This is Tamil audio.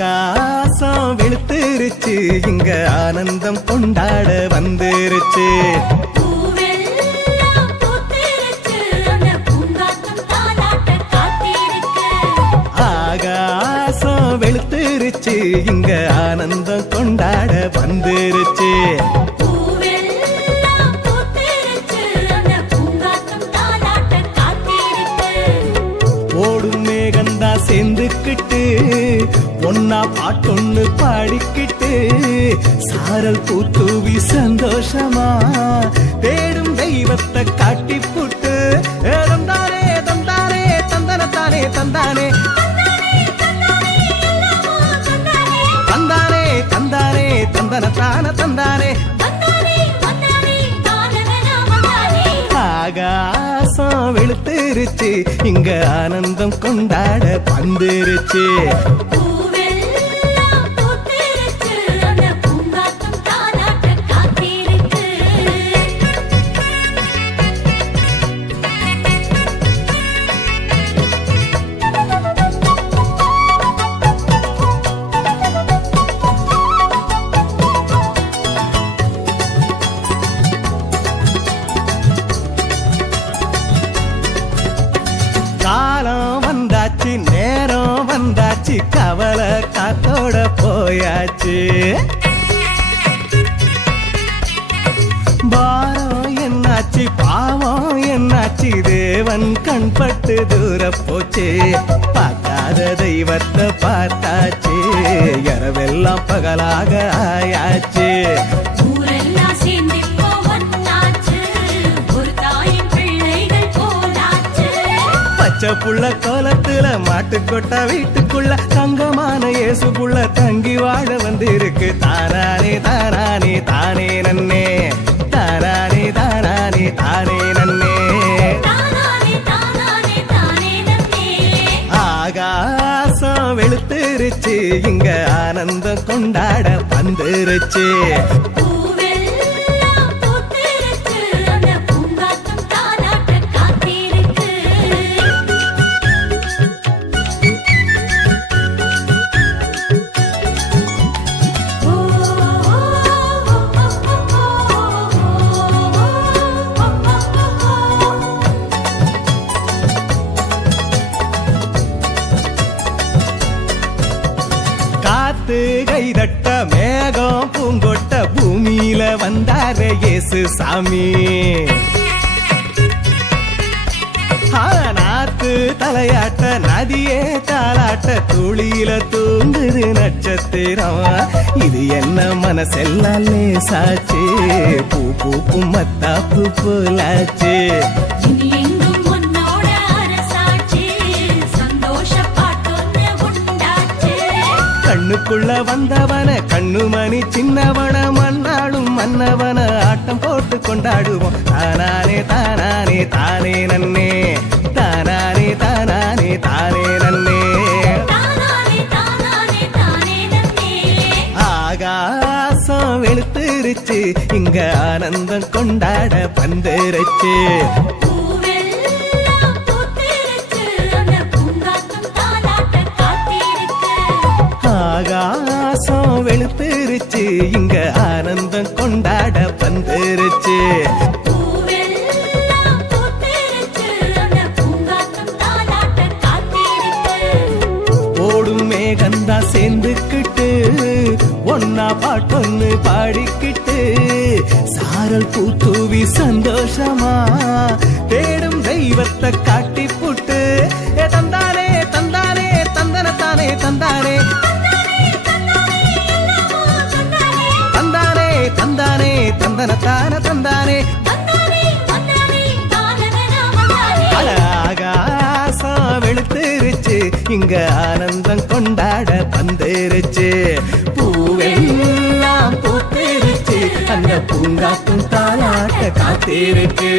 ஆகாசம் வெளுத்துருச்சு, இங்க ஆனந்தம் கொண்டாட வந்துருச்சு. ஆகாசம் வெளுத்துருச்சு, இங்க ஆனந்தம் கொண்டாட வந்துருச்சு. ஓடும் மேகந்தா சேர்ந்துக்கிட்டு ஒன்னா பாட்டொன்னு பாடிக்கிட்டு சாரல் பூத்தூவி சந்தோஷமா தேடும் தெய்வத்தை காட்டி புட்டு தந்தானே தந்தானே தந்தனத்தானே தந்தானே தந்தானே தந்தானே தந்தனத்தான தந்தானே. ஆகாசம் வெளுத்துருச்சு, இங்க ஆனந்தம் கொண்டாட வந்துருச்சு. காலம் வந்தாச்சு, நேரம் வந்தாச்சு, கவலை காத்தோட போயாச்சு. பாரம் என்னாச்சு, பாவம் என்னாச்சு, தேவன் கண்பட்டு தூர போச்சு. பார்க்காத தெய்வத்தை பார்த்தாச்சு, இரவெல்லாம் பகலாக ஆயாச்சு. பச்சை புள்ள கோலத்துல மாட்டுக்கொட்டா வீட்டுக்குள்ள தங்கமான இயேசு புள்ள தங்கி வாழ வந்திருக்கு. தானானே தானானே தானே நன்னே, தானானே தானானே தானே நன்னே. ஆகாசம் வெளுத்துருச்சு, இங்க ஆனந்தம் கொண்டாட வந்துருச்சு. காத்து கைதட்ட மேகம் பூங்கொட்ட பூமியில வந்தார இயேசு சாமி. நாத்து தலையாட்ட நதியே தாளாட்ட துளியில தூங்குது நட்சத்திரம். இது என்ன மனசெல்லாம் லேசாச்சு, பூ பூக்கும் மத்தாப்பு போலாச்சு. கண்ணுக்குள்ள வந்தவன கண்ணுமணி சின்னவன மண்ணாடும் மன்னவன ஆட்டம் போட்டு கொண்டாடுவோம். தானானே தானானே தானே நன்னே, தானானே தானானே தானே நன்னே. ஆகாசம் வெளுத்துருச்சு, இங்க ஆனந்தம் கொண்டாட வந்துருச்சு. ஆகாசம் வெளுத்துருச்சு, இங்க ஆனந்தம் கொண்டாட வந்துருச்சு. ஓடும் மேகந்தா சேர்ந்துக்கிட்டு ஒன்னா பாட்டொன்னு பாடிக்கிட்டு சாரல் பூத்தூவி சந்தோஷமா தேடும் தெய்வத்தை காட்டி புட்டு தந்தானே தந்தானே தந்தனத்தானே தந்தானே தந்தானே தந்தானே தந்தனத்தான தந்தானே. ஆகாசம் வெளுத்துருச்சு, இங்க ஆனந்தம் கொண்டாட வந்துருச்சு. பூவெல்லாம் பூத்திருச்சு, அந்த பூங்காத்தும் தாலாட்ட காத்திருக்கு.